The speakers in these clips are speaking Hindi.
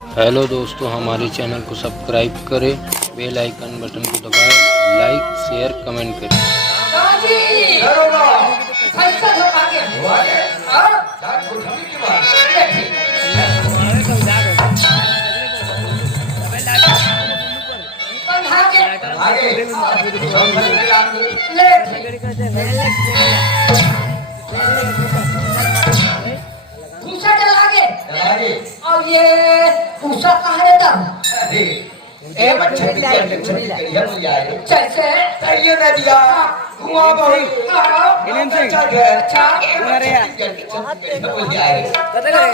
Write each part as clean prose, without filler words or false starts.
हेलो दोस्तों, हमारे चैनल को सब्सक्राइब करें, बेल आइकन बटन को दबाएं, लाइक शेयर कमेंट करें। भूसा डलागे और ये भूसा कहाँ रहता ए बच्चे जैसे ये न दिया कुआं बोल अच्छा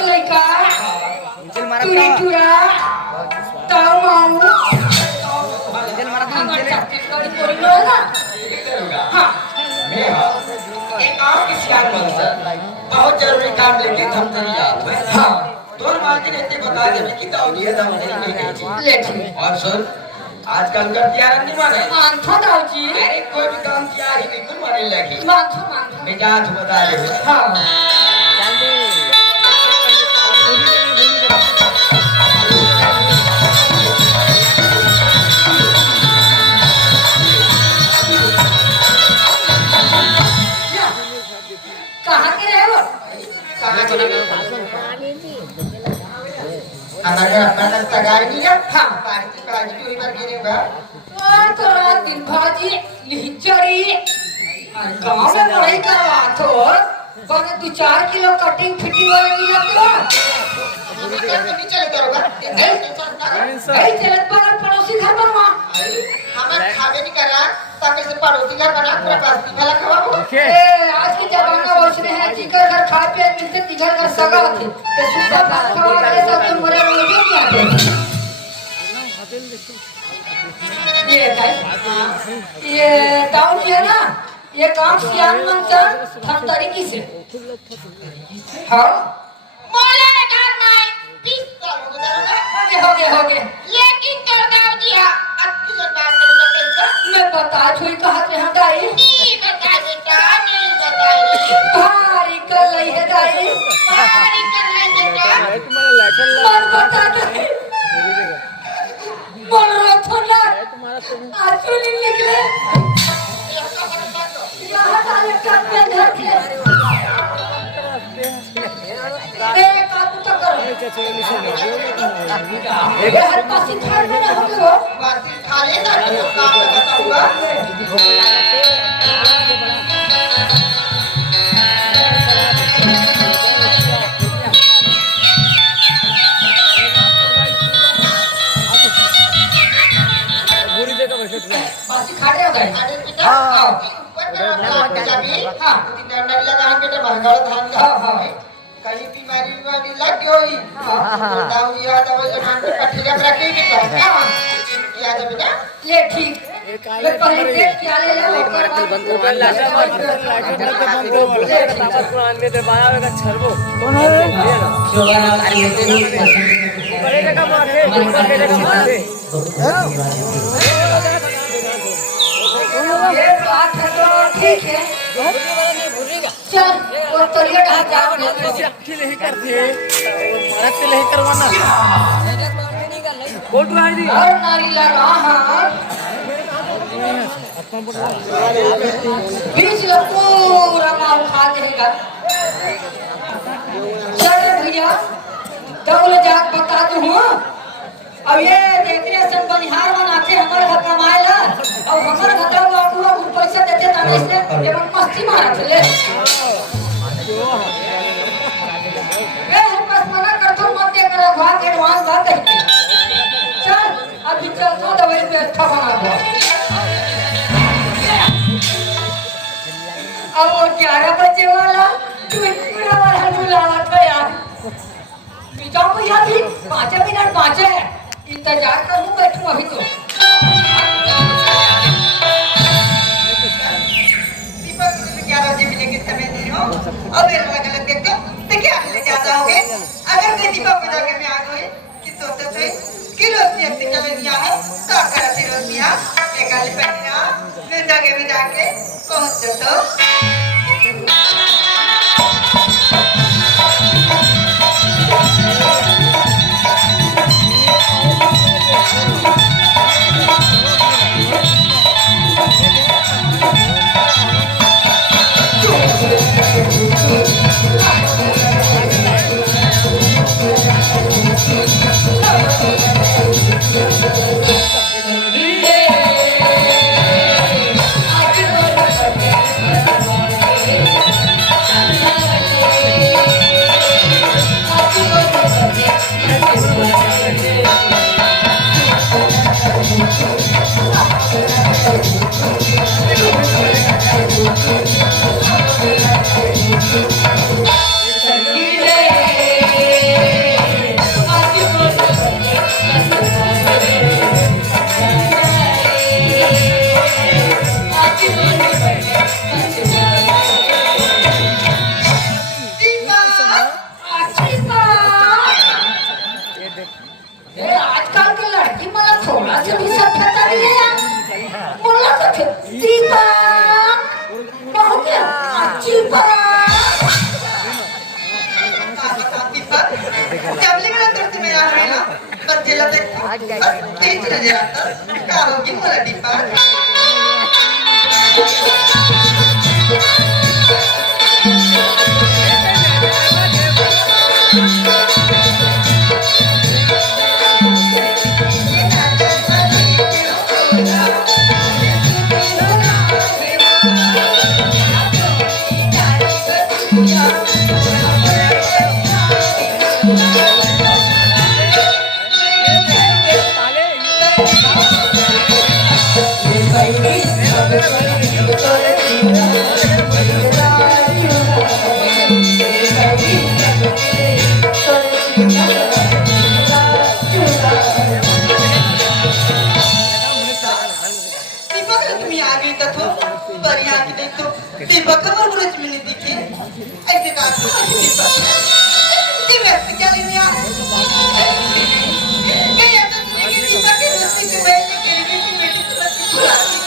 लड़का तुरी तुरा ताऊ छत्तीसगढ़ी बोली लो ना हाँ एक और किसी यार बहुत जरूरी काम लेके हम तरी आप हाँ तोर मालकिन इतने बता दे कि दाऊदी है दाऊदी नहीं गई लेकिन और सुन आजकल का तैयार नहीं माने मानथा दाऊ जी अरे कोई भी काम तैयार ही बिल्कुल माने लगी मानथा मैं क्या तू बता दे हाँ कहाँ के रहे हो अगर तगाई नहीं है हाँ पार्टी पार्टी की बार गिरे बा और तो रात दिन भाजी लिचड़ी गांव में पढ़ाई करवा तो बने 2-4 किलो कटिंग फिटिंग वाले लिया तो नहीं चले करोगा नहीं चलत पर पड़ोसी घर बनवा हमें खावे नहीं कर रहा ताकि से पड़ोसी घर बना पूरा पार्टी वाला खवाओ ए आज के जमाना वैसे है जिगर घर खा पे मिलते तिगर घर सगा होते ते सुबह भात खवा वाले सब तुम मरे रोजे नहीं आते ये भाई ये टाउन है ना ये काम सियान मनसा हम तरीके से हाँ बोले घर में 20 साल हो गए लेकिन कर दाव दिया अच्छी बात करूंगा कैसे मैं बता छुई कहा थे हम दाई नहीं बता बेटा नहीं बताई भारी कर लई है दाई पारी कर ले बेटा मन बता दे बोल रहा था ना आंसू नहीं निकले यहाँ साले कपड़े घर के एक आदमी तो करो ये हर पासी थाल में ना हो गयो बाती खा लेना तो काम बताऊंगा पासी खाड़े हो गए अरे बेटा ऊपर कभी हां तीन लगा हम बेटा भंगाल धान का हाँ। कहीं बीमारी बीमारी लग गई दाऊ याद आवे तो धान के पट्टी रख रखे के तो याद है बेटा ये ठीक मैं पहले देख क्या ले ले ऊपर ये बात है तो ठीक है चल वो तरिया ढा जाओ और नारी लगा हाँ बीच में पूरा माल खा देगा चले भैया डबल जाग बता दूँ अब ये देखिए सब बनिहार बनाते हमारे घर कमाएला और हमारे घर बाबूआ को पैसे देते तने से एवं मस्ती मारते ले ए हम बस मना करतो मत दे करो भाग एडवांस भाग दे चल अभी चल तो दवाई पे अच्छा बना दो अब वो 11 बजे वाला पूरा वाला बुलावा था यार बिचाओ भैया भी 5 मिनट बाचे इंतजार करूं बैठूं अभी तो दीपक तुम 11 बजे मिले के समय दे रहे हो और देर लगा लग देखो तो क्या ले जाता होगे अगर मैं दीपक को जाके मैं आ गई कि तो कि रोशनी अपनी कल दिया है तो करती रोशनिया एक गाली पहना मैं जाके भी जाके पहुंच जाता ये आजकल के लड़की मला थोड़ा से भी सभ्यता नहीं है यार। बोला तो थे दीपक कहो क्या दीपक दीपक जबले मला करते मेरा है ना बस जेला देख तेज नजर आता का होगी मला दीपक दीपक खबर बोले मैंने देखी ऐसे कहा दीपक ये व्यक्ति क्या लेने आ क्या याद है तुम्हें कि दीपक के दोस्ती की बहन ने केरी की बेटी तुम्हें बुला दी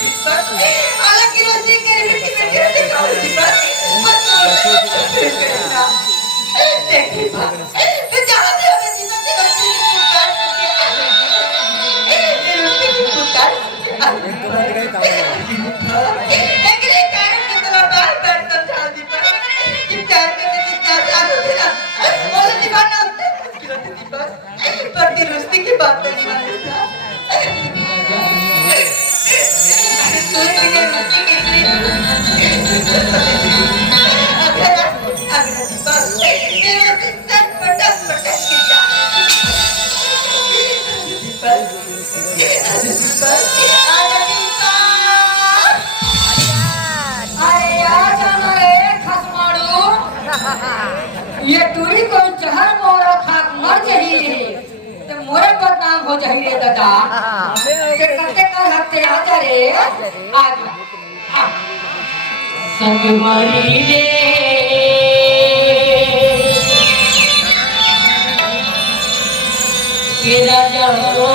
दीपक हालांकि रोजी केरी की बेटी ने कहा दीपक मत करो देख दीपक तो जहाँ से हमें दीपक के दोस्ती की पुकार करके ये रोटी की पुकार दोस्ती की बात नहीं मानता ये टूरी को जहर मोरा खाक मर जही तो मोरे बदनाम हो जही रे दादा के करते कर हफ्ते आजा रे आज संग मरी रे के राजा हो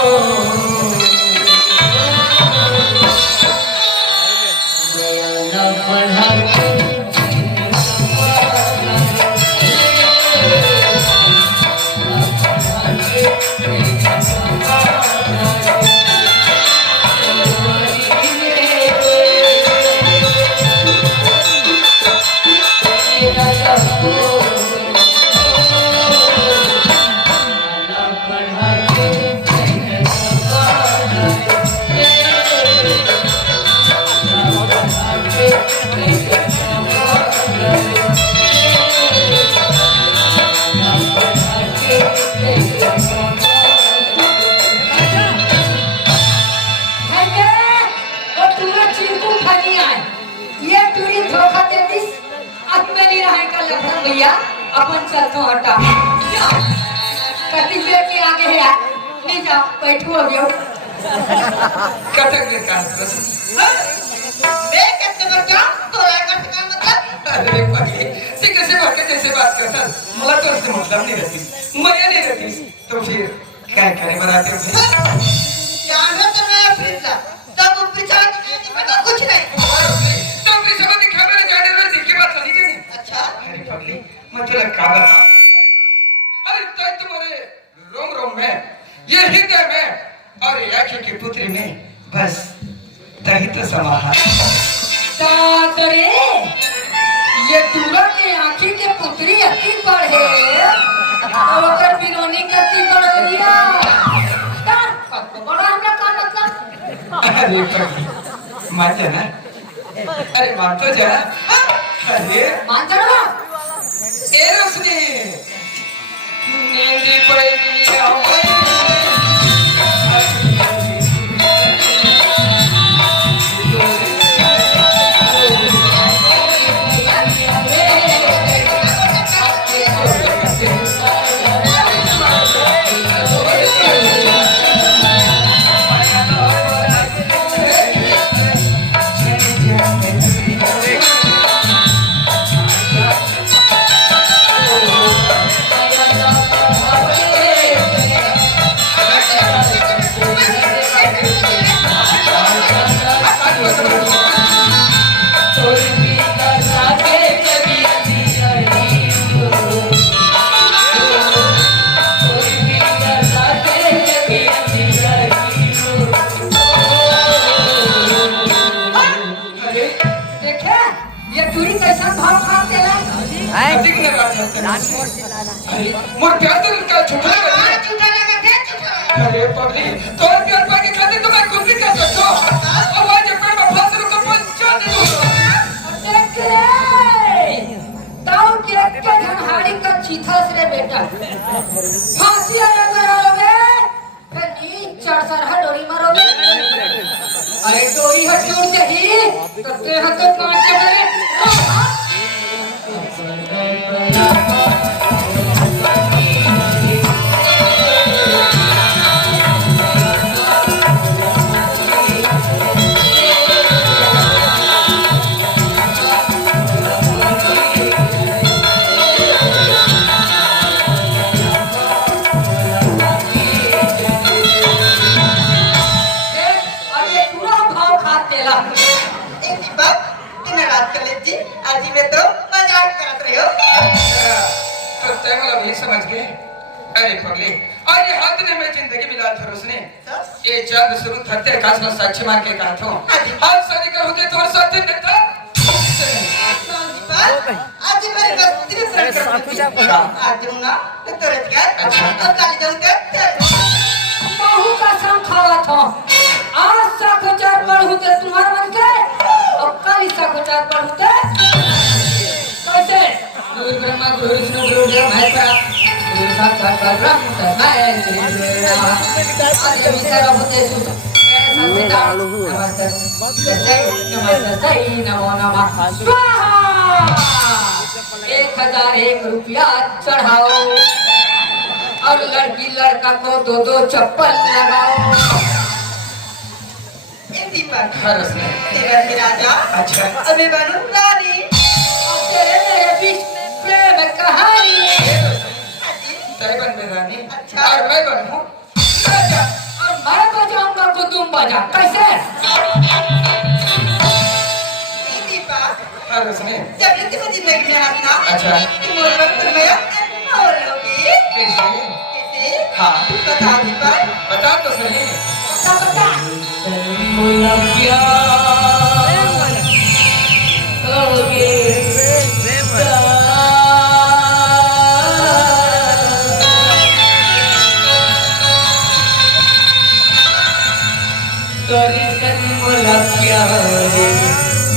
दयाल पढ़ा भैया अपन चलतो हटा कटी पेट के आगे है नहीं जाओ बैठो हो गयो कटक के काज बस मैं कैसे बता तोरा का मतलब अरे पगली सिक्के से भर के जैसे बात करता मला तो उससे मतलब नहीं रहती मैं नहीं रहती तो फिर क्या करे बनाते हो यार ना तो मैं फिर सब ऊपर चला के पता कुछ नहीं तो फिर सब दिखा मेरे जाने में दिख के बात होनी चाहिए अच्छा अरे पगली मतलब क्या बता अरे तो तुम्हारे रोम रोम में ये हृदय में और आंखों की पुत्री में बस दही तो समाहा करे ये दूरा के आंखी के पुत्री अति पढ़े और ओकर बिनोनी कति पढ़िया बड़ा हमरा का मतलब अरे मान जाना अरे मान तो जा अरे मान जाना ए रोशनी नींद पड़ी अरे मोर प्यार दिल का झूठा लगा हाँ, झूठा लगा थे, झूठा। अरे पगली तो प्यार पाके खातिर तो मैं कुछ भी कर सकता हूँ अब आज पेड़ में फांस रुको पंचान देख रे ताऊ के धनहाड़ी का चीथा से रे बेटा फांसी अगर लोगे फिर नीच चढ़ सरहा डोरी मारोगे अरे डोरी हट टूट जाएगी तो ते हाथ तो काट के डरे एक दीपक, दिन रात कॉलेज जी, आज ही में तो मजाक करत रहे हो। तो तय वाला भी समझ गए अरे पगली अरे हाथ ने मैं जिंदगी मिला था उसने ये चंद शुरू थते काश में साक्षी मान के कहा था आज शादी कर होते तो साथ में था आज ही मेरे बस्ती में फ्रेंड कर आज दूंगा तो तुरंत क्या अब काली जाऊंगा बहू का सम खावा था आज साखोचार पर होते तुम्हारे मन के और कल साखोचार पर होते कैसे गुरु ब्रह्मा गुरु विष्णु गुरु देव महेश्वरा गुरु साक्षात परब्रह्म तस्मै श्री गुरुवे नमः आदि विचार होते सुत नमस्ते नमो नमः स्वाहा 1001 रुपया चढ़ाओ और लड़की लड़का को दो दो चप्पल लगाओ दीपक हर उसने तेरा ही राजा अच्छा अभी बनूं रानी और तेरे मेरे बीच में प्रेम कहानी तय बन में रानी अच्छा। और मैं बनूं राजा और मैं बजाऊंगा को तुम बजा कैसे दीपक हर उसने जब ये तुम्हें जिंदगी में आना अच्छा तुम और मैं तुम्हें और लोगी कैसे कैसे हाँ बता दीपक बता तो सही बता बता मुला प्यार करोगे करी मुला प्यार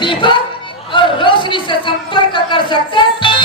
दीपक और रोशनी से संपर्क कर सकते हैं।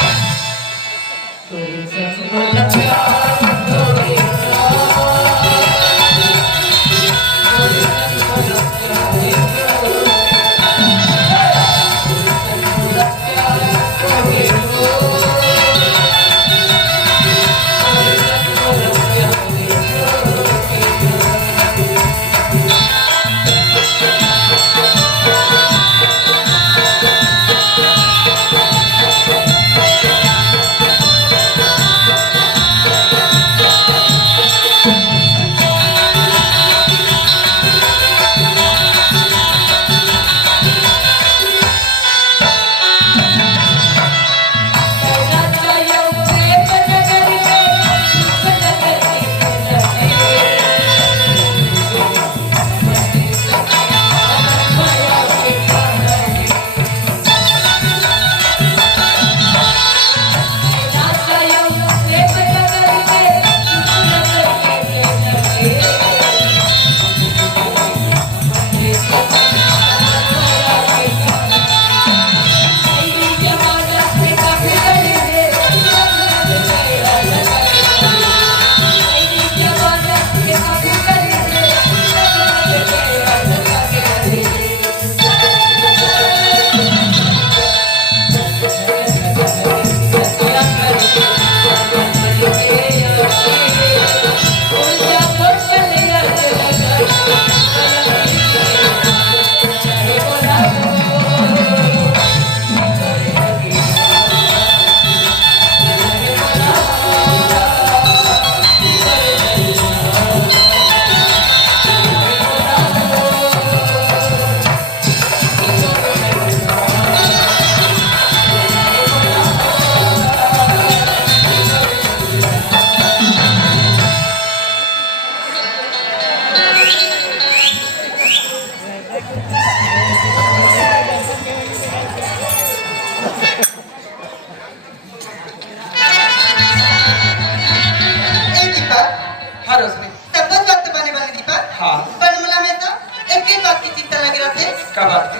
हाँ रोशनी तब वक्त बने वाले दीपक हाँ बनमला में तो एक ही बात की चिंता लगी रहते क्या बात थी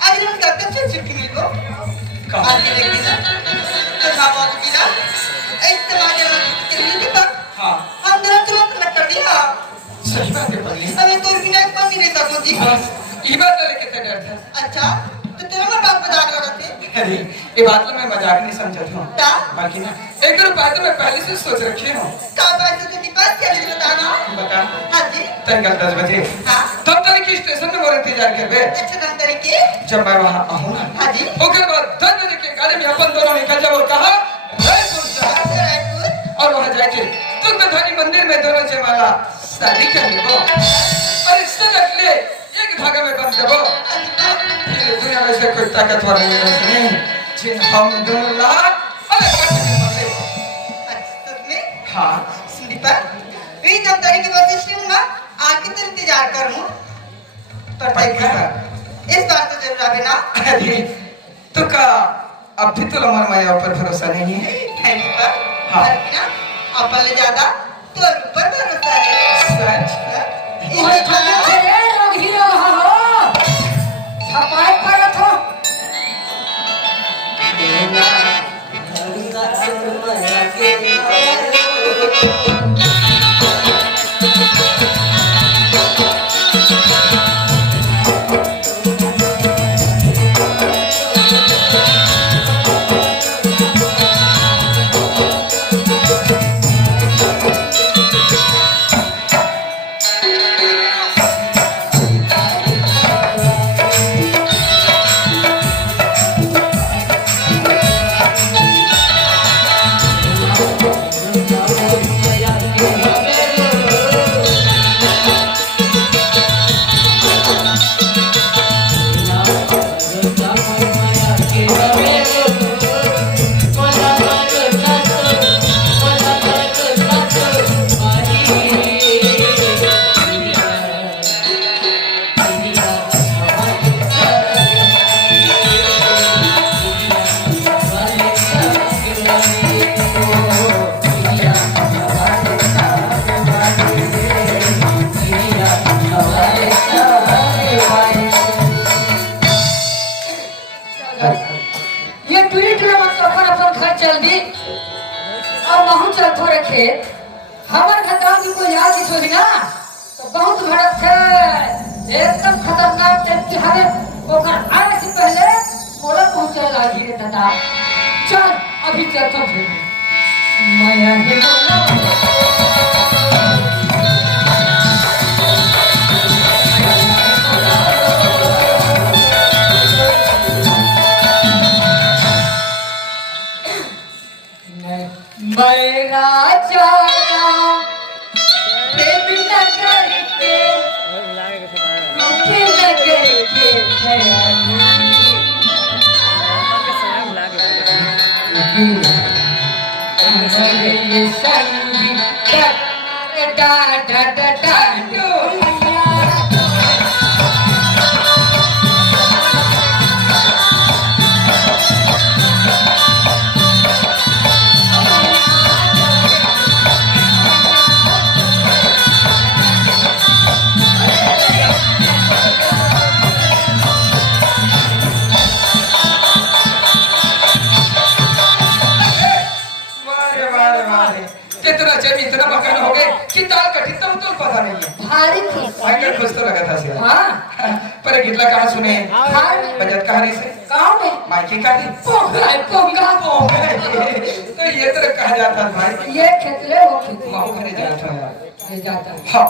आज हम कब से चिपकी मिल को कहाँ? आज के देखी ना तो ना बात की ना ऐसे मारे के लिए दीपक हाँ हम तुरंत लग कर दिया सही बात है पगली अबे तो बिना एक पानी नहीं सकूं जी बस ये बात लेके तय डर था अच्छा तो तेरा मैं बात बता रहा रहते अरे ये बात तो मैं मजाक नहीं समझती हूँ क्या बाकी ना एक रुपया तो मैं पहले से सोच रखी हूँ का बात तो दीपक क्या नहीं बताना बता हाँ जी तनकल 10 बजे हाँ तब तक की स्टेशन में मोर इंतजार कर बे अच्छा धन तरीके जब मैं वहाँ आऊँगा हाँ जी उसके बाद 10 बजे के गाड़ी में अपन दोनों निकल जाओ और कहा रायपुर जा अच्छा रायपुर और वहाँ जाके तुंगधारी मंदिर में दोनों जयमाला शादी कर लेबो और इससे लगले एक धागा में बंध जाबो फिर दुनिया में से कोई ताकतवर नहीं जिन हम दोनों ला अलग कर सके अच्छा में हाँ दीपक वही जब तारीख के बाद स्टेशन में आके तेरे इंतजार करूँ पर देखा इस बार तो जरूर आवे ना अरे तो का अब भी तो लमर माया ऊपर भरोसा नहीं है थैंक यू पर हाँ। ना अपन ले ज्यादा तो ऊपर भरोसा है सच ओए खाने से लोग ही रहा हो छपाई परत हो ये पीठ में मत अपन घर चल दी और महू चल थोड़े खेत हमार खतरा भी कोई याद की छोड़ी ना तो बहुत भड़क है एकदम खतरनाक टाइप के हरे ओकर आने से पहले मोला पहुंचे लागी रे दादा चल अभी चलता फिर माया हे मेरा जाना देवी नगर के रूपी नगर के ये संगीत डा डा डा डा कितना जमीन इतना मकान हो गए कि दाल कटी तब तो पता नहीं है भारी खुश भाई खुश तो लगा था सिया हाँ पर गिटला कहाँ सुने हाँ बजट कहानी से गाँव में मायके कहानी पोंगा तो ये तरह कहा जाता है भाई ये खेतले वो खेतले माहू घरे जाता है यार ये जाता है हाँ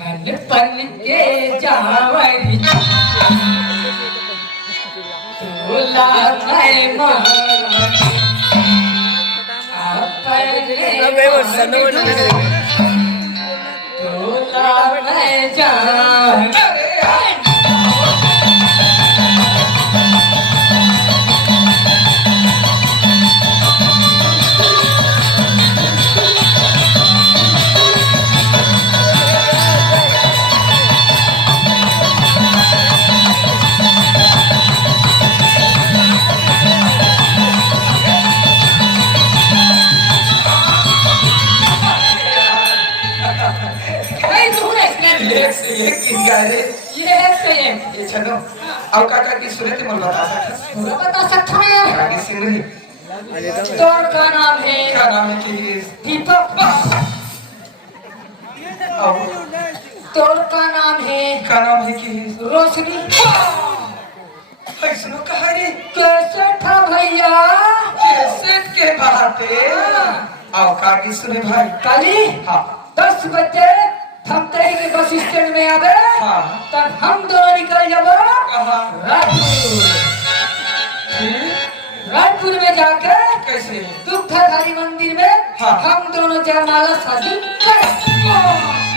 मन पन के जावरी तोला मैं मां तोला मैं जान ये किस गाय रे ये है सही ये चलो अब काका की सुने थे मुझे बता सकते पूरा बता सकता है काकी सिंगरी तोर का नाम है क्या नाम है कि दीपक अब तोर का नाम है क्या नाम है कि रोशनी भाई सुनो कहा रे कैसे था भैया कैसे के बाते आओ काकी सुने भाई काली हाँ 10 बजे हम तेरी के बस स्टैंड में आवे हाँ तब हम दोनों निकल जाबो कहाँ रायपुर में जाके कैसे दुग्धाधारी मंदिर में हाँ। हम दोनों जयमाला शादी करें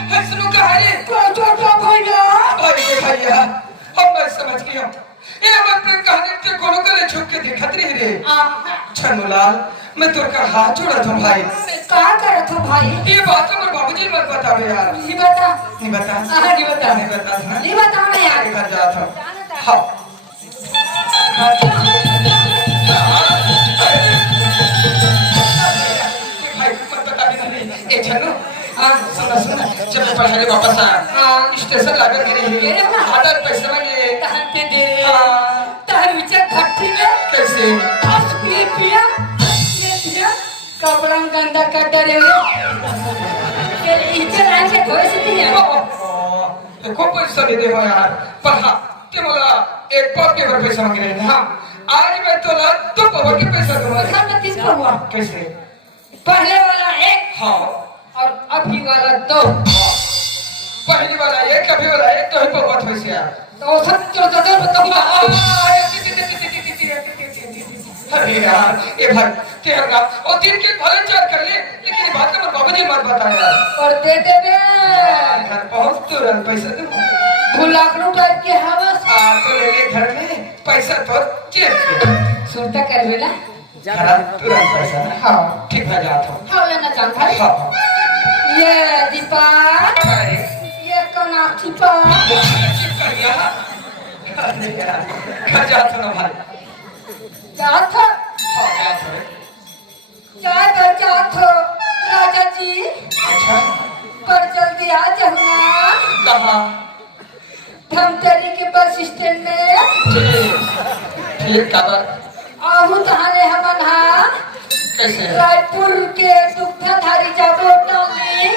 भाई सुनो कहा रे तो भैया भाई भैया हम मैं समझ गया ये मत पर कहानी ते कोनो करे छुप के दिखत रही रे छनुलाल मैं तोर का हाथ जोड़ा था भाई कहा करे था भाई ये बात तो मेरे बाबूजी मत बतावे यार नहीं बता नहीं बता नहीं बता नहीं बता ना नहीं बताना यार घर जा था हाँ भाई मत बता भी नहीं ए छनु सुना सुना जब पढ़ाने वापस आ स्टेशन लाकर गिरे आधा पैसा मांगे कहते दे तार विचार भट्टी में कैसे 10 रुपया ये कपड़ा गंदा कर डरे के इधर आके धोए से दिया को पैसा दे दे हो यार पर हाँ के बोला एक पाप के घर पैसा मांग रहे हैं हाँ आज मैं तो ला तो पापा के पैसा दूंगा घर में 30 हुआ कैसे पहले वाला 1 हाँ और अभी वाला 2 पहली वाला एक अभी वाला एक तो ही पापा पैसे यार तो सब तो बताऊंगा अरे यार ये भाई तेरा और दिन के भले चार कर ले लेकिन ये बात का बाबूजी मत बता यार और दे दे बे घर पहुंच तुरंत पैसा दे 2 लाख रुपए के हवस तो ले ले घर में पैसा तो जेब में सुनता कर बेला तुरंत पैसा हाँ ठीक है जाता हूँ हाँ लेना चाहता है हाँ ये दीपा अरे ये कनाची पा कर गया अरे यार घर जाता ना भाई जाता हाँ जाता है चाय पर जाता राजा जी अच्छा पर जल्दी आ जाओ ना कहाँ धमतरी के बस स्टैंड में ठीक खबर आहू तहाने हमन हा कैसे रायपुर के दुग्धाधारी जागो टोली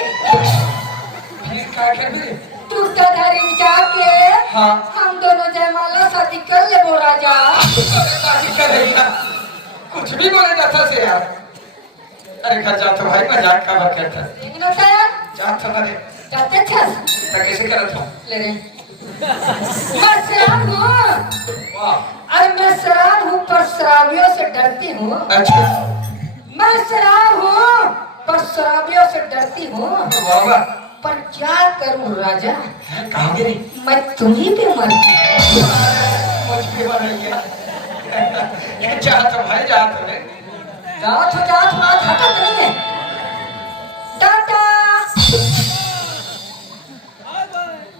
फिर क्या कर दे दुग्धाधारी में जाके हाँ। हम दोनों जयमाला शादी कर ले वो राजा। शादी कर रही ना कुछ भी बोले जाता से यार अरे घर जा तो भाई मजाक का बात करता देखना था जा तो ना रे जाते छस तो कैसे करत हो ले रे मैं शराब हूँ। वाह अरे मैं शराब हूँ पर शराबियों से डरती हूँ। अच्छा मैं शराब हूँ पर शराबियों से डरती हूँ। वाह वाह पर क्या करूँ राजा, कहाँ गिरी मैं तुम्ही पे मर मुझ पे बन गया जा तो भाई जा तो रे जात बात हटत नहीं है। टाटा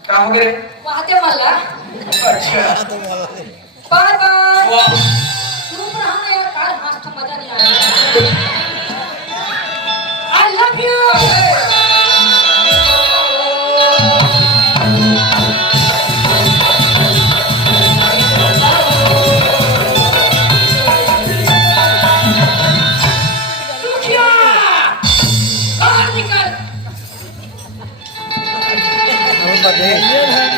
कहाँ हो गए वहाँ के मल्ला अच्छा बाय बाय। वाह चुप रहा ना यार, कार हंस तो मजा नहीं आया। I love you। सुखिया, बाहर निकल।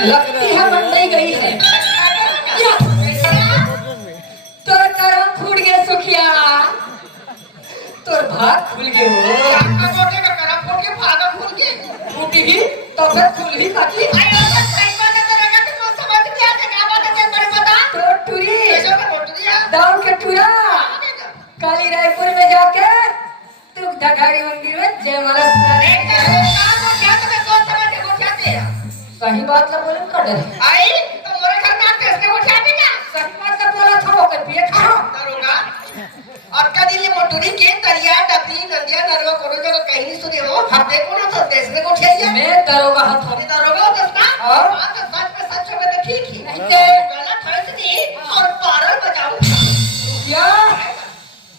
लगती है मंडई गई है। या, तोर करम फूट गए सुखिया, तोर भाग खुल गए हो। फूटी ही तो फिर खुल ही काटी। तो टूरी दाऊ के टूरा काली रायपुर में जाके दुग्धाधारी मंदिर में जयमाला सही बात ना बोले का डर सही बात ना बोला था वो कर पिए खाओ। मैं दरोगा हाथ और क्या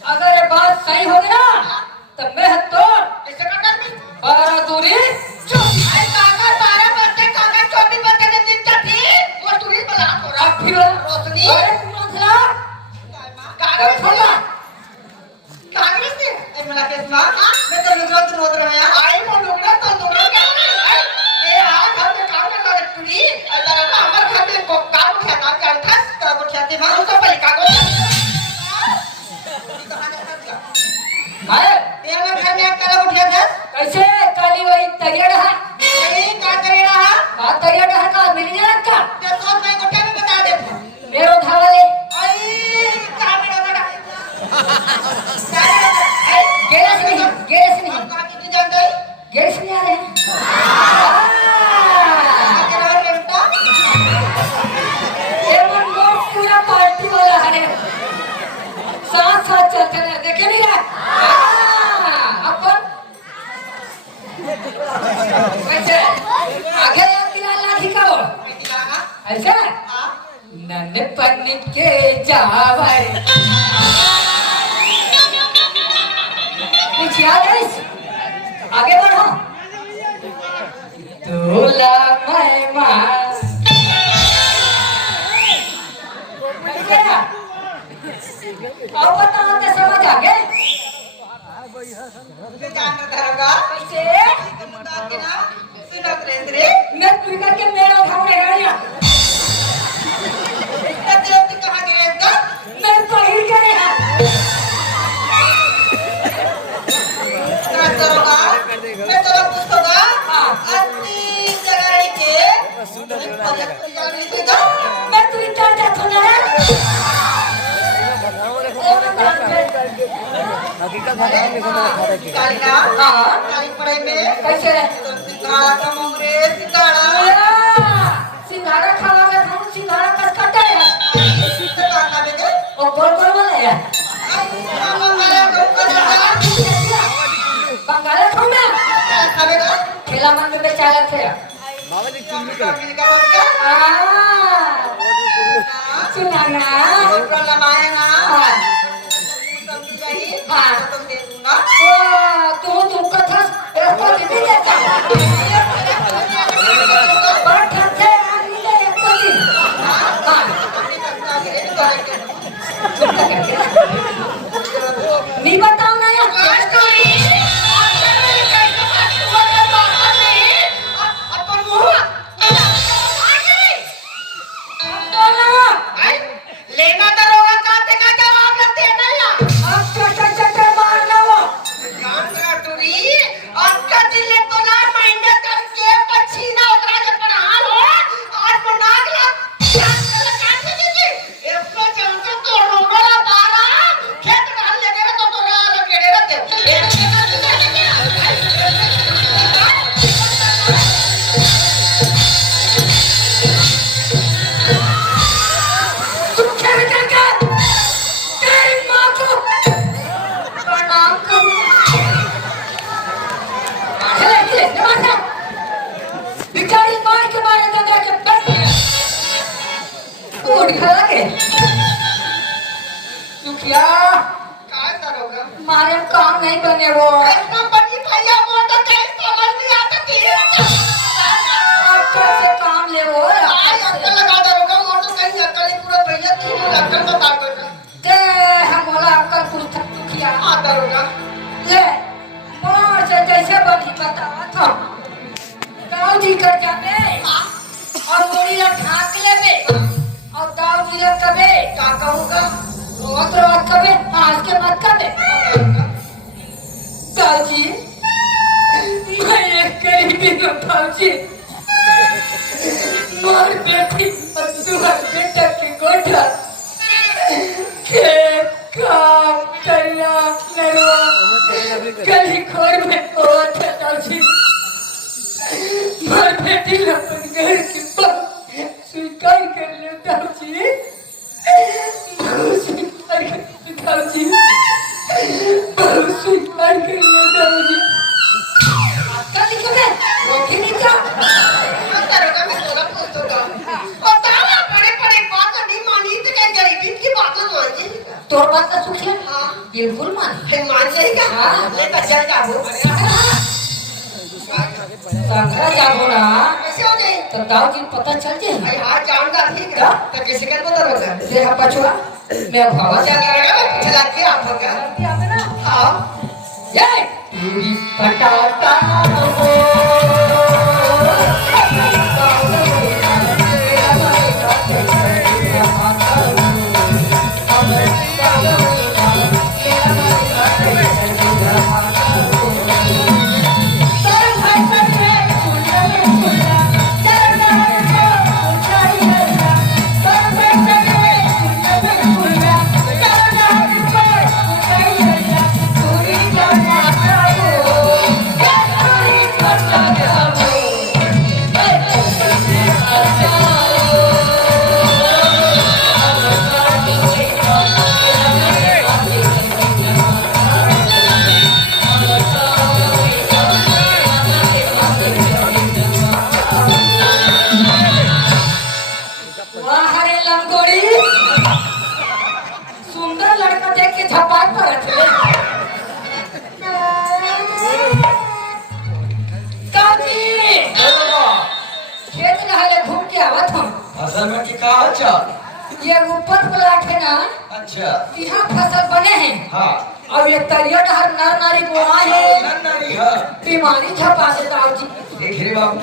अगर ये बात सही होगी ना तो मैं तो 12 दूरी फिर अरे पूरा था भाई कैसे काली वही तरिया रहा बात तरिया रहा का मिल गया का मेरो धावले गेरस नहीं आ रहे एवं लोग पूरा पार्टी वाला है साथ साथ चलते रहे देखे नहीं है अपन वैसे आगे एक दिला लाठी का हो ऐसा नन्हे पन्ने के जावे कुछ याद है आगे बढ़ो दूल्हा मेहमान अब बताओ तो समझ आ गए कैसे मैं तुझे के मेरा उठाऊ रहेगा मैं तो ही करेगा मैं तुझे क्या जाता ना कैसे सिंघाड़ा खावा हम सिंघाड़ा कस काटे और गोल गोल वाला है बंगाला खाऊंगा ठेला मन में बेचारा थे सुनाना तू कथा रास्ता दे देता बड़ा ठंडे आ रही है नहीं बताओ ना यार लेना दरोगा काटे का जवाब लगते हैं ना यार चटर मारना वो आपका दिल है तो ना महीने करके पछीना उतरा के पढ़ाल हो और मनाग ला काट दीजिए इसको जंगल तो रोड़ा बारा खेत डाल लेने में तो रात केड़े रहते मारे काम नहीं बने वो इतना बड़ी भैया मोटर कहीं समझ नहीं आता अक्कल से काम ले वो अक्कल लगा दरोगा मोटर कहीं अक्कल ही पूरा भैया तू अक्कल बता दो ते हम बोला अक्कल कुछ किया हाँ दरोगा ले मोर से जैसे बनी बतावा तो गाँव जी कर जाने और मोरी ला ठाक लेवे और दाव जी ला कबे क्या कहूँगा रोत रोत कबे आज के मत कबे दादी मैं एक गरीबी न भाजी मार बेटी और तुम्हारे बेटा की गोटा खेत काम करिया नरवा गली खोर में बहुत है दादी मार बेटी अपन घर की बात स्वीकार कर ले दादी स्वीकार कर दादी स्वीकार कर ले दादी आपका दिक्कत है रोटी नहीं क्या दरोगा मैं थोड़ा पूछूंगा और ताला बड़े बात नहीं मानी तो क्या गरीबी की बात मान जी तोर बात का सुख है हाँ बिल्कुल मानी मान जाएगा हाँ। लेकर चल जाओ संघरा जागो ना कैसे हो गए तो गाँव की पता चल जाए अरे हाँ जाऊंगा ठीक है तो किसी का पता होगा देखा पछुआ मैं भावा क्या करेगा मैं पिछला के आप हो गया हाँ ये पूरी पटाटा सुंदर लड़का देख के झपाट पर खेत नहले घूम के आवत हम असल में की कहा अच्छा ये ऊपर प्लाट है ना अच्छा यहाँ फसल बने हैं हाँ और ये तरिया नहर नर नारी बोआ है नारी है बीमारी झपा देता जी देख रे बाबू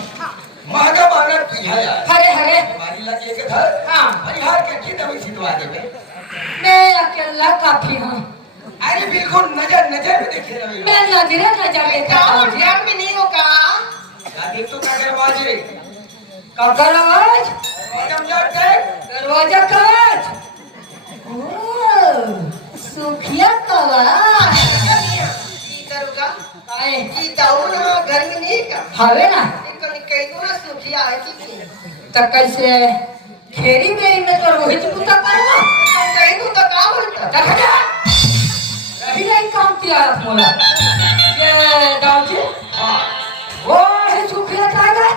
महंगा महंगा पिया यार हरे हरे हमारी लगे के घर हाँ हरिहर के खेत में छिटवा देवे मैं अकेला काफी हूँ अरे बिल्कुल नजर नजर में देखे रहे मैं नजरे नजर देखता गाँव हूँ ध्यान में नहीं होगा जाके तो का दरवाजे काकर आवाज एकदम जाते दरवाजा काज सुखिया कवाज दरोगा काहे की दाऊ ना घर में नहीं का हवे ना कई ना सूखी आए थी तो कैसे खेरी मेरी में तो रोहित पुता करवा कहीं तो काम होता देखा जा रही नहीं काम किया मोला ये गाँव के हाँ वो है सुखिया जाएगा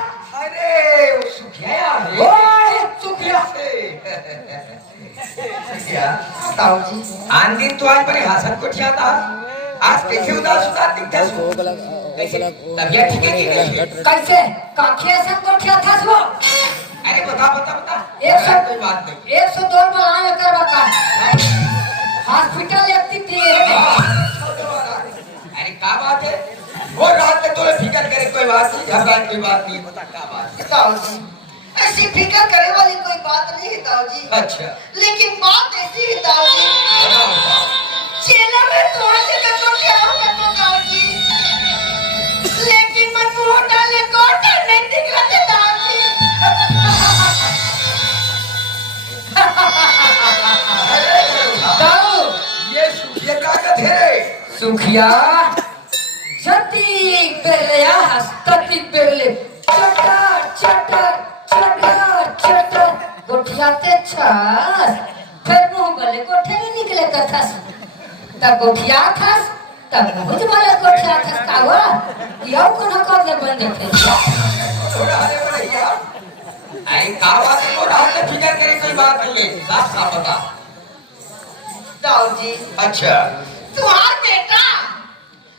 अरे वो सुखिया वो है सुखिया क्या दाऊ जी आन दिन तो आज बड़े हंसत को ठिया था आज कैसे उदास उदास दिखता है कैसे तबियत ठीक है कि नहीं कैसे काखे ऐसा को क्या था वो अरे बता बता बता। एक सौ कोई बात नहीं। 102 बनाए कर बता। हॉस्पिटल लगती थी अरे क्या बात है? वो रात में तो फिक्र करे कोई बात नहीं, घबराने की बात नहीं। बता क्या बात है? ताऊजी ऐसी फिक्र करे वाली कोई बात नहीं है ताऊजी। अच्छा लेकिन बात ऐसी है ताऊजी, बताओ बताओ। चेला में थोड़ा से तो क्या होगा तो ताऊजी, लेकिन मन मुंह डाले कोटा नहीं दिखते ताऊजी। ताऊ ये सुखिया का कथे रे? सुखिया जति बेरया हस्तति बेरले चटर चटर चटर चटर गोठियाते छस फिर मुंह गले गोठे नहीं निकले कथस तब गोठिया थस तब मुंह वाले गोठिया थस कावा यो कोना को दे बंद थे थोड़ा हरे बढ़िया। अरे क्या बात है? वो रात में फिक्र करे कोई बात नहीं है, साफ साफ बता। ताऊजी अच्छा तुम्हार बेटा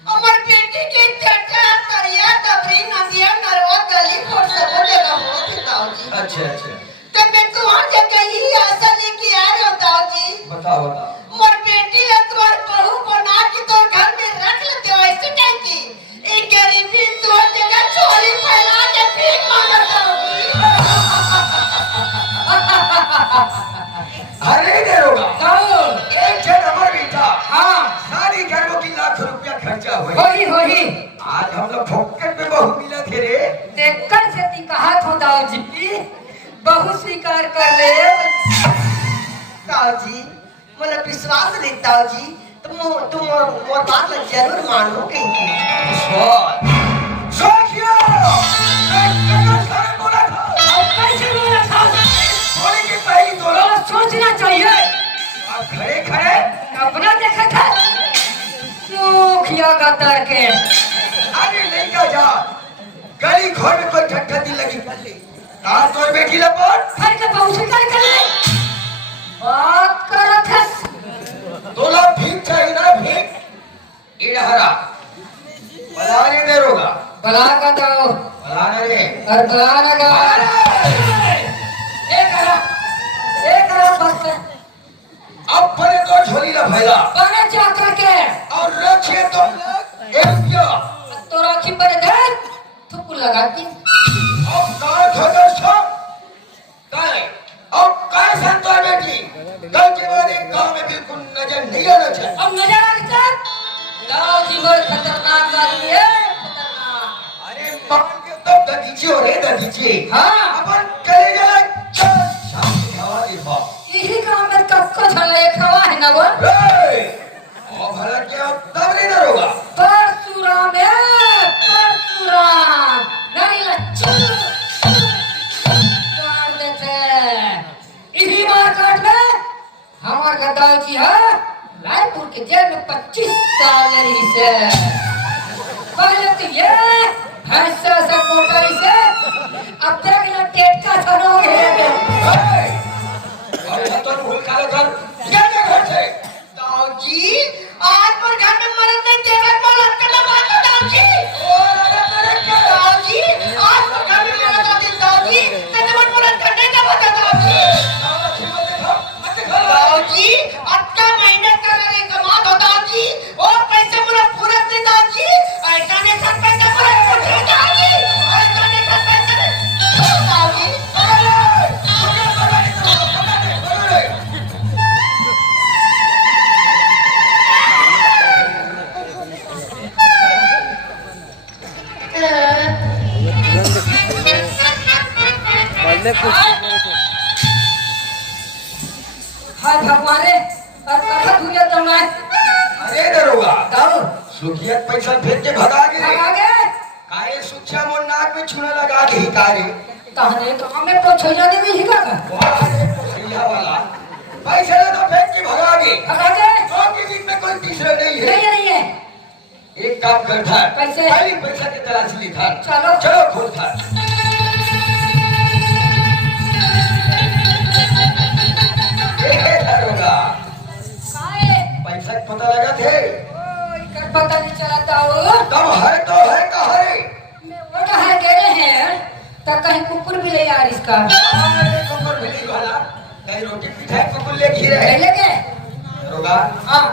अमर बेटी के चर्चा तरिया तबरी नदिया नरवा गली फोड़ सब जगह होती ताऊजी। अच्छा अच्छा तब मैं तुम्हार जगह ही आशा लेके आ रहा हूँ ताऊजी। बताओ बताओ। मोर बेटी है तुम्हार बहू बना के तो घर में रख लेते हो ऐसे टाइम की एक गरीबी तो जगह चोरी फैला के भीख मांगा ताऊजी। अरे दरोगा ताऊ एक जन अमर बेटा हां सारी घरों की लाख रुपया खर्चा हुई। होही आज हम लोग फोकट में बहू मिला थे रे। देखकर से कहा था दाऊ जी बहु स्वीकार कर ले ताऊजी मुझे विश्वास नहीं ताऊजी, तुम मोर बात में जरूर मानो कहीं। स्वाद सोचियो मैं कहाँ से बोला था? कैसे बोला था बोले कि पहली दो लोग सोचना चाहिए आप खड़े खड़े अपना देखा था मुखिया का के अरे नहीं का जा गली घोड़ में कोई ठट्ठा दी लगी कर ली कहा तोर बेटी लपट फिर के बहु स्वीकार कर ले बात करा था दो लोग भीख चाहिए ना भीख इधरा बलाने दरोगा बला का दो बलाने रे और बलाना का एक बस अपने तो झोली ला भैला बने चाकर के और रखे तुम लोग एक रुपया तो राखी पर दे थुक लगाती अब काय खबर सब काय अब काय संतोर बेटी कल के बाद एक गांव में बिल्कुल नजर नहीं आना चाहिए। अब नजर आ गया दाऊ जी बड़े खतरनाक आदमी है खतरनाक अरे मान के तब दीजिए और ये दीजिए हाँ अपन चले गए चल शाम की हवा की बात यही काम में कक्को छला एक हवा है ना वो ओ भला क्या तब नहीं डरोगा परशुराम नहीं लच्चू काट देते इसी मार्केट में हमारे गद्दार जी है रायपुर के जेल में 25 साल रही से पहले तो ये भैंसा से मोटाई से अब तक ना टेट का थनो है अरे तो भूल काले कर क्या घर से ताऊजी आज पर घर में मरद नहीं देखा मालूम करना बात है ताऊजी। ताऊजी आज पर घर में मरद नहीं ताऊजी तेरे मन मरद करने का बता ताऊजी। ताऊजी अच्छा महीने का लगे कमा दो ताऊजी और पैसे मुझे पूरे दे ताऊजी ऐसा नहीं सब पैसे पूरे दे ताऊजी ऐसा नहीं सब पैसे ताऊजी। हाय भगवान रे और कथा दुनिया तो मैं अरे डरोगा दाऊ सुखिया पैसा भेज के भगा गए आगे काहे सुखिया मोर नाक में छुने लगा के ही कारे तहने तो हमें तो छोजा दे भी हिगा का भैया वाला पैसा ले तो भेज के भगा गए आगे गांव के बीच में कोई तीसरा नहीं है। नहीं है एक काम करता है पैसे? खाली पैसा की तलाश ली था चलो। चलो खोल था डरोगा काहे पैसा का पता लगा थे ओए कर पता नहीं चला ताऊ तब है तो है कहा रे मैं वो कहा गए हैं तो कहीं कुकुर भी ले यार इसका कुकुर बिल्ली वाला कहीं रोटी पिठाई कुकुर ले घी रहे ले के रोगा हाँ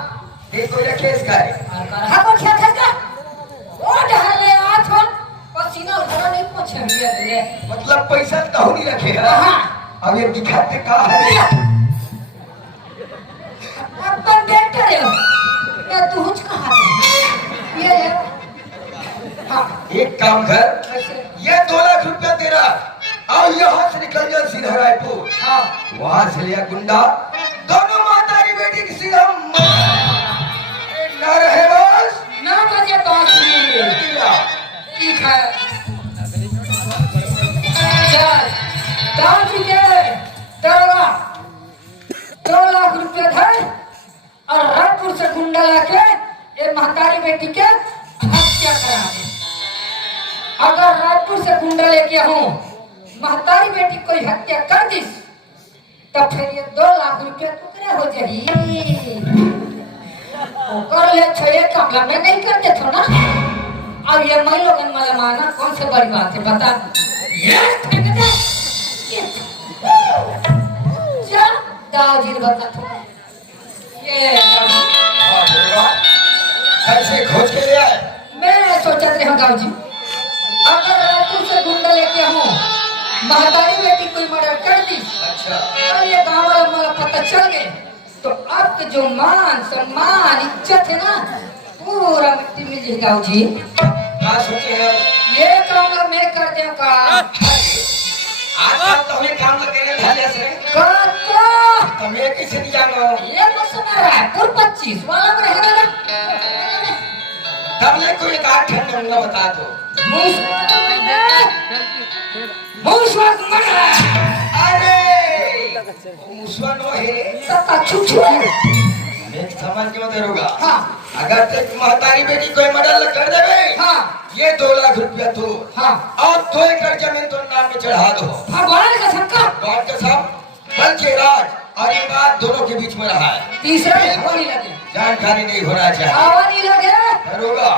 ये कोई रखे इसका है हाँ को क्या था वो ढले हाथ हो पसीना उधर नहीं पहुंचे दिए मतलब पैसा तो नहीं रखे है अब ये दिखाते का है अपन डॉक्टर है ये तू हुच कहां है ये हाँ एक काम कर ये 2 लाख रुपया तेरा और यहाँ से निकल जा सीधा रायपुर हाँ वहां से लिया गुंडा दोनों मातारी बेटी की सीधा ना रहे बस 9 बजे पास ठीक है चल गाँव जी के दरोगा 2 लाख रुपया धर और रायपुर से गुंडा लाके ये महतारी बेटी के हत्या करा दे अगर रायपुर से गुंडा लेके हूँ महतारी बेटी कोई हत्या कर दिस तो फिर ये 2 लाख रुपया टुकड़े हो जाही कर ले छे कमला में नहीं कर दे थो ना अब ये मैं लोगन वाला माना कौन से बड़ी बात है बता ये फेंक दे जा दाऊ जी बता थो ये कैसे खोज के ले आए मैं सोचा थे हम गाँव जी अगर रायपुर से गुंडा लेके हूँ महतारी बेटी कोई मर्डर कर दी अच्छा और ये गाँव वाला मला पता चल गए तो आपके जो मान सम्मान इज्जत है ना पूरा मिट्टी मिल जाएगा गाँव जी क्या सोचे हैं ये काम मैं कर दे का आज तो हमें काम लगे भले से काका तुम्हें किसे नहीं जानो ये मत सुना रहा है पूर 25 वाला में रहेगा ना तब ले कोई एक 8 घंटा बता दो मुसवाक मर रहा है अरे मुसवा नो है काका छुछू है मैं समझ क्यों दे हाँ अगर तक महतारी बेटी कोई मर्डर कर देवे हाँ ये 2 लाख रुपया तो हाँ और 2 एकड़ जमीन तो नाम में चढ़ा दो भगवान का सबका गॉड का सब बल्कि राज और ये बात दोनों के बीच में रहा है तीसरा होने लगे जानकारी नहीं होना चाहिए आवानी लगे दरोगा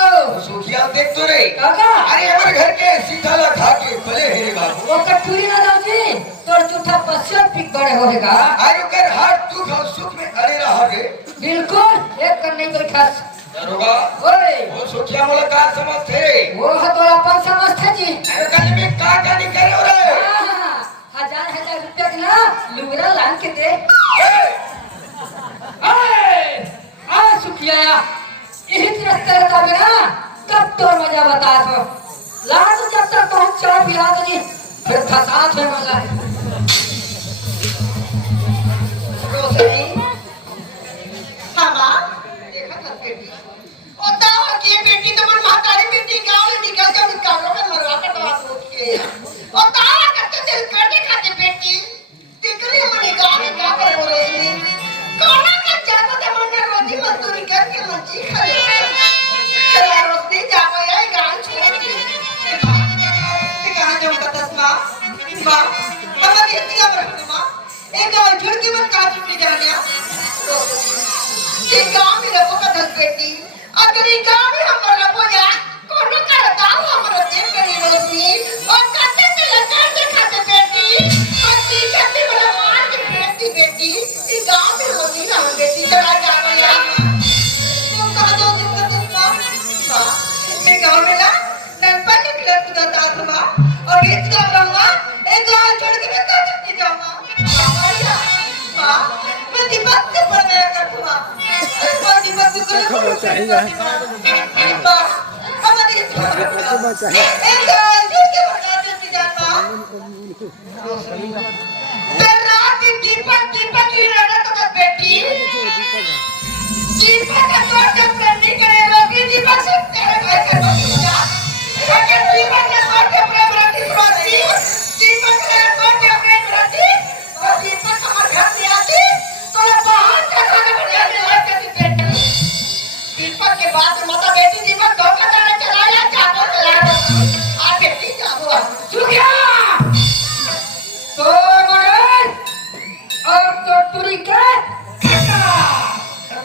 आओ सुखिया देख तो रे काका अरे हमारे घर के सीधा ला खा के भले है रे बाबू वो कटोरी ना दाऊ जी तोर जूठा पश्चिम पिक बड़े होएगा आयु कर हाथ दुख और सुख में अड़े रहा रे बिल्कुल एक कर नहीं बैठा दरोगा ओए वो सुखिया मुलाकात समझते रे वो हतोला अपन समझते जी अरे कल में का नहीं करे रे हजार रुपया के ना लुगरा लान के दे आ सुखिया यही रास्ते रहता मेरा तब तो मजा बता दो ला तो जब तक पहुंच चाय पिला दो जी फिर फसाद है वाला रोशनी मामा देखा था बेटी और दाव की बेटी तो मन महतारी बेटी गांव में निकल के निकालो में मरवा के दवा उठ के और दाव करते दिल कर दे खाते बेटी दिखली मन गांव में का करे रोशनी कोना का जातो ते मन रोजी मजदूरी करके मंची खाले चला रोशनी जाओ ये गांव छोड़ के कहां जाऊं तस्मा मां हमारी इतना बरकत मां एक गांव छोड़ के मन का चुकी जाने ये गांव में रखो का दस बेटी अगर ये गांव में हम रखो या कोनो का दाव हमरो देख करी रोशनी और काटे ते लगा के खाते बेटी और पीछे भी बड़ा मार के बेटी बेटी ये गांव में रोशनी ना बेटी चला जाओ या तुम कहां दो दिन का तस्मा मैं गांव में ना नलपा निकले खुदा दास मां और गीत गा रहा एक गांव छोड़ के मैं कहां चली जाऊंगा माया मां मैं दीपक से पड़ गया कठुआ और दीपक को चाहिए मां हमारी एक गांव के बता देती जान मां तेरा दीपक की लड़ा तो बेटी दीपक का तो जब नहीं करे लोगी दीपक से तेरे भाई का बच्चा अगर दीपक ने मार के अपने बराती सुनाती दीपक ने मार के अपने बराती और दीपक हमारे घर में आती तो ये बाहर से खाने में जाने लग गई बेटी दीपक के बाद माता बेटी दीपक धोखा देने चलाया चाको चला आ बेटी जाओ सुखिया तो मगर और तो टुरी के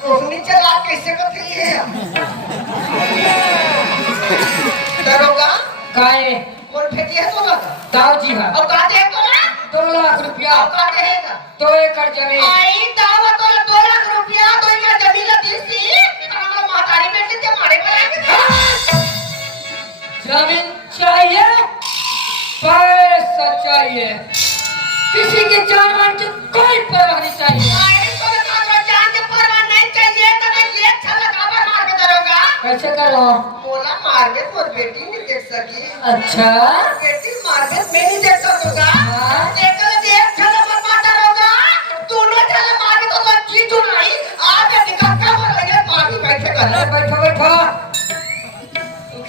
रोशनी चला कैसे करती है दरोगा काहे बोल फेंकी है तो ना दाऊ जी हाँ और काटे है तो ना 2 लाख रुपया और काटे है ना 2 एकड़ जमीन आई दावा तो 2 लाख रुपया तो इनका जमीन ला दी थी हमारा मातारी बेटे ते मारे पर जमीन चाहिए पैसा चाहिए किसी की जान मान की कोई परवाह नहीं चाहिए आई तो ना जान के परवाह नहीं चाहिए तो मैं ये छला काबर मार के दरोगा कैसे करो बोला मार के तो बेटी नहीं देख सकी अच्छा बेटी मार के मैं नहीं देख सकूंगा हाँ? देखल जे छला मत मारता रहोगा तूने छला मार के तो बच्ची तू नहीं आ बेटी का कमर लगे मार के बैठे कर अरे बैठो बैठो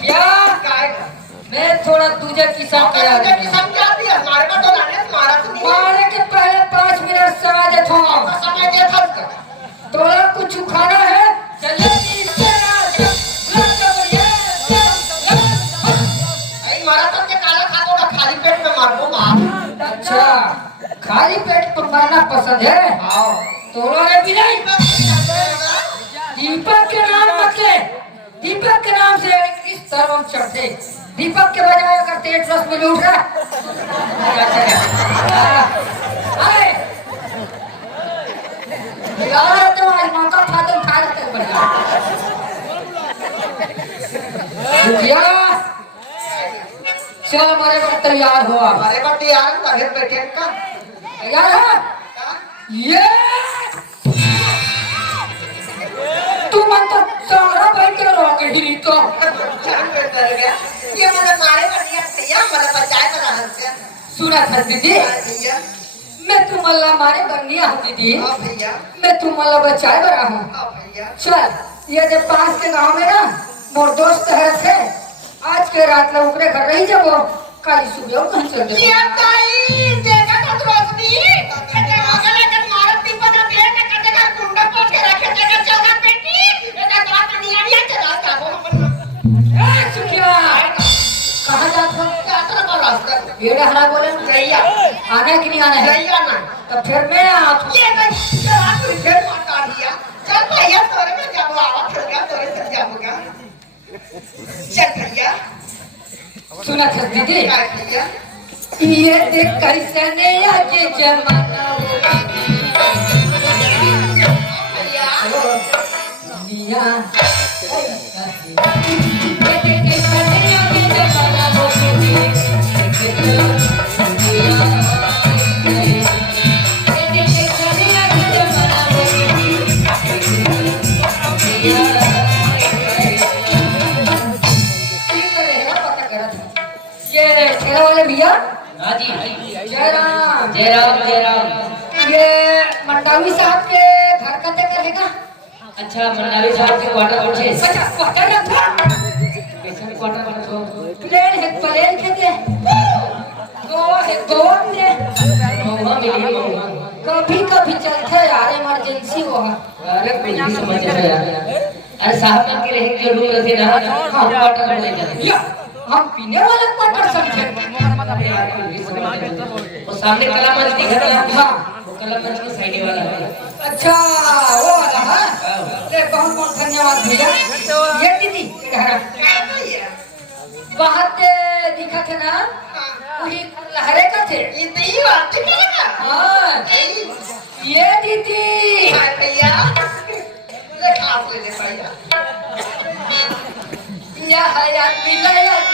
क्या काय मैं थोड़ा तुझे किसान के मुझे याद की समझा दिया मारे को तो लाने मारा तो नहीं मारे के पहले 5 मिनट समय दे थो आपका समय दे था तोरा कुछ खाना है चलिए इससे आई मारा तो के काला खा तो खाली पेट में मार दो मार अच्छा खाली पेट पर मरना पसंद है आओ तोरा ने भी नहीं दीपक के नाम मत ले दीपक के नाम से इस तरह चढ़ते दीपक के बजाय अगर तेज रस में लूट रहा अरे यार तो आज मौका फायदा उठा लेते हैं बढ़िया रुकिया चल हमारे पर तैयार हो आप हमारे बात यार लगे बैठे का तैयार है ये तू मन तो सारा भाई के रोके ही नहीं तो जान पे डर गया ये मुझे मारे बढ़िया भैया मला बचाए बना हंस सुना था दीदी भैया मैं तुम्हारा मारे बनिया हूँ दीदी हां भैया मैं तुम्हारा बचाए बना हूँ हां भैया चल ये जब पास के गांव में ना मोर दोस्त है थे आज के रात में उनके घर रही जब कल सुबह कहीं चल ये जाओ ताई देखा तो रोशनी कटे अगले के मारत दी बना दे के कटे का गुंडा पोछ के रखे जगह चला बेटी ये बात निया चला का वो ए सुखिया कहाँ जात हो यात्रा का रास्ता ये हरा बोले भैया आना कि नहीं आना है भैया ना तो फिर मैं आता ये तो रात में फिर माता दिया चल भैया तोरे में जाबो आवा फिर क्या तोरे से जाबोगा चल भैया सुना था दीदी क्या भैया ये देख कैसे नया के जमाना भैया मिया ये देख कैसे नया के जमाना हो भैया हाँ जी जय राम जय राम जय राम। ये मंडावी साहब के घर का तक रहेगा अच्छा मंडावी साहब के क्वार्टर परचेज अच्छा क्वार्टर में था कैसा क्वार्टर परचेज प्लेन है प्लेन खेते गोवा है गोवा में महुआ मिली महुआ कभी कभी चलता है यार इमरजेंसी वो है अरे कोई भी समझ रहा है अरे साहब के रहे जो रूम रहते ना हम क्वार्टर में ले जाते या हम पीने वाला क्वार्टर समझे वो सामने कला मंच दिख रहा है हाँ वो कला मंच के साइड वाला है अच्छा वो वाला है ले बहुत बहुत धन्यवाद भैया ये दीदी घर बाहर दिखा थे ना वही लहरे का थे ये तो ही बात है ना हाँ ये दीदी भैया ले खास ले भैया या हयात मिलायत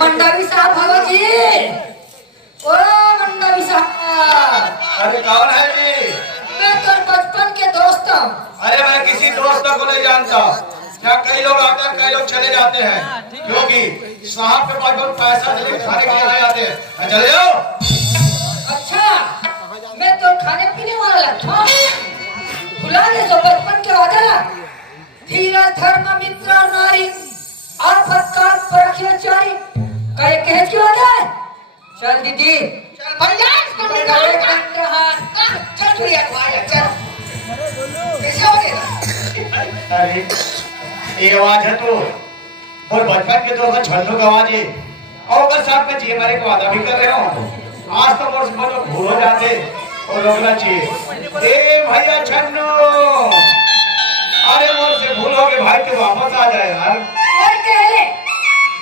मंडावी साहब भगो जी ओ मंडावी साहब अरे कौन है जी? मैं तो बचपन के दोस्त हूँ अरे मैं किसी दोस्त को नहीं जानता। क्या कई लोग आते हैं, कई लोग चले जाते हैं, क्योंकि साहब के पास बहुत पैसा देके खाने के लिए आते हैं। चले जाओ। अच्छा मैं तो खाने पीने वाला लगता हूँ बुला ले तो बचपन के वादा धीरा धर्म मित्र नारी आपत्काल परख्याचारी कहे कहे क्यों वादा है चल दीदी चल भैया इसको गले कंठ हाथ चल भैया चल कैसे तेरा। अरे ये आवाज है तो और बचपन के दौर में छल्लू का आवाज है और अगर साथ में जी मारे को वादा भी कर रहे हो आज तो मोर से लोग भूल हो जाते और रोकना चाहिए। ए भैया छन्नू, अरे मोर से भूल हो गए भाई, तो वापस आ जाए यार। और कहले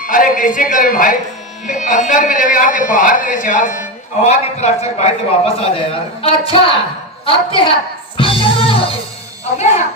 अरे कैसे करे भाई, अंदर में रहे यार, बाहर रहे से यार आवाज नहीं तो रख सक भाई, तो वापस आ जाए यार। अच्छा अब ते है अंदर में हो गए, अब गया